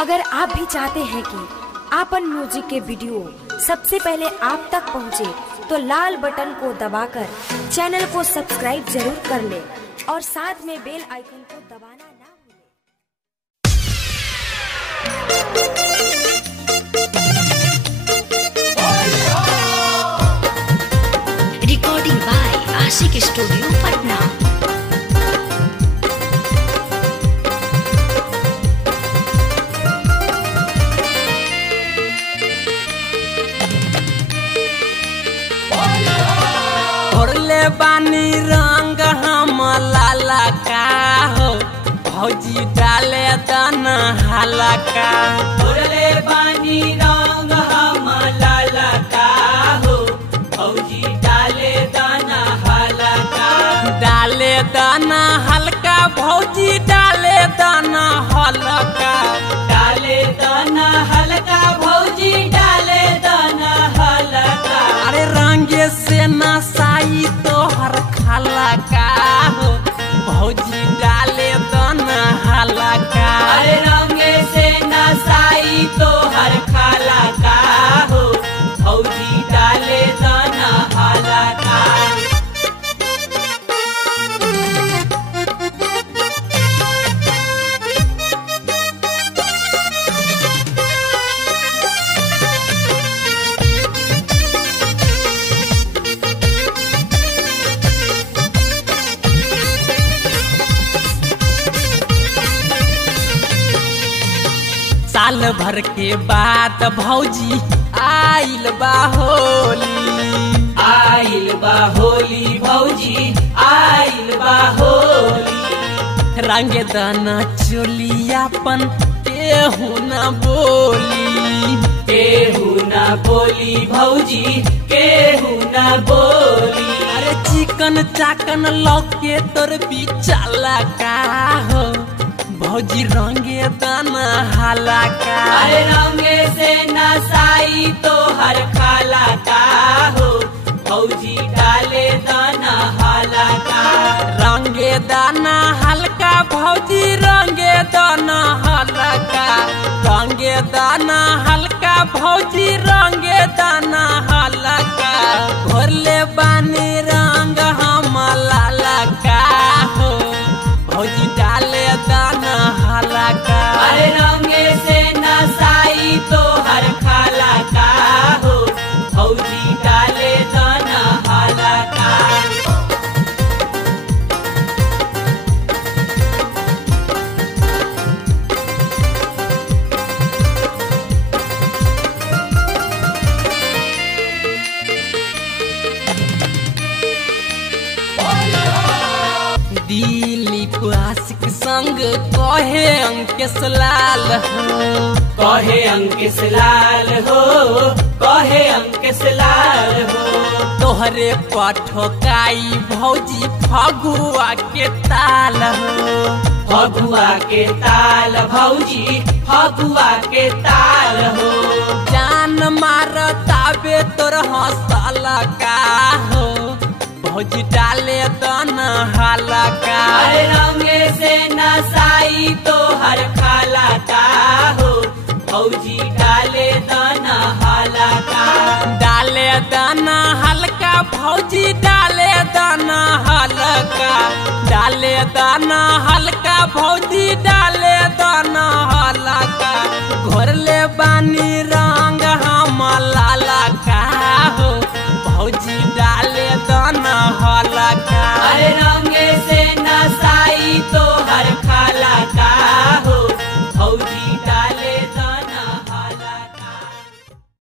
अगर आप भी चाहते हैं कि आपन म्यूजिक के वीडियो सबसे पहले आप तक पहुंचे, तो लाल बटन को दबाकर चैनल को सब्सक्राइब जरूर कर ले और साथ में बेल आइकन को दबाना ना भूलें। रिकॉर्डिंग बाय आशिक स्टूडियो पटना। बानी रंग हम लाला का हो, भौजी डाले दाना हाला का। घोरले बानी रंग हम लाला का हो, भौजी डाले दाना हाला का। डाले दाना हल्का भौजी डाले दाना हल्का। डाले दाना हल्का भौजी डाले दाना हल्का। अरे रंगे से नसाई तो हर खाला का हो, भौजी डाले दाना हाला का। अरे रंगे से नसाई तो हर खाला का हो, भौजी डाले दाना हाला का। साल भर के बाद भौजी आइल बा होली। आइल बा होली भौजी आइल बा होली। रंग दाना चोलियापन केहू न बोली। केहू न बोली भौजी केहू न बोली। अरे चिकन चाकन लौके तोर बिचाला का हो, भौजी रंगे दाना हाला का। अरे रंगे से नसाई तो हर खाला का हो, भौजी डाले दाना हाला का। रंगे दाना हल्का भौजी रंगे दाना हल्का। रंगे दाना हल्का भौजी रंगे दाना हल्का। घोरले बानी रंग हम लाला का हो, भौजी डाले दाना हल्का। अरे रंगे से नसाई तो हर खाला का हो, भौजी डाले दाना हाला का। दिलीप आशिक संग कहे अंकेश लाल हो। कहे अंकेश लाल हो, कहे अंकेश लाल हो। तोहरे पठोकाई भौजी फगुआ के ताल हो। फगुआ के ताल भौजी फगुआ के ताल हो। जान मार ताबे तोर हंसल का हो, भौजी डाले दाना हाला का। अरे रंगे से नसाई तो हर खाला का हो, भौजी डाले दाना हाला का। डाले दाना हल्का भौजी डाले दाना हल्का। डाले दाना हल्का भौजी डाले दाना हल्का। घोरले बानी रंग हम लाला का हो, भौजी डाले दाना हल्का। अरे रंगे से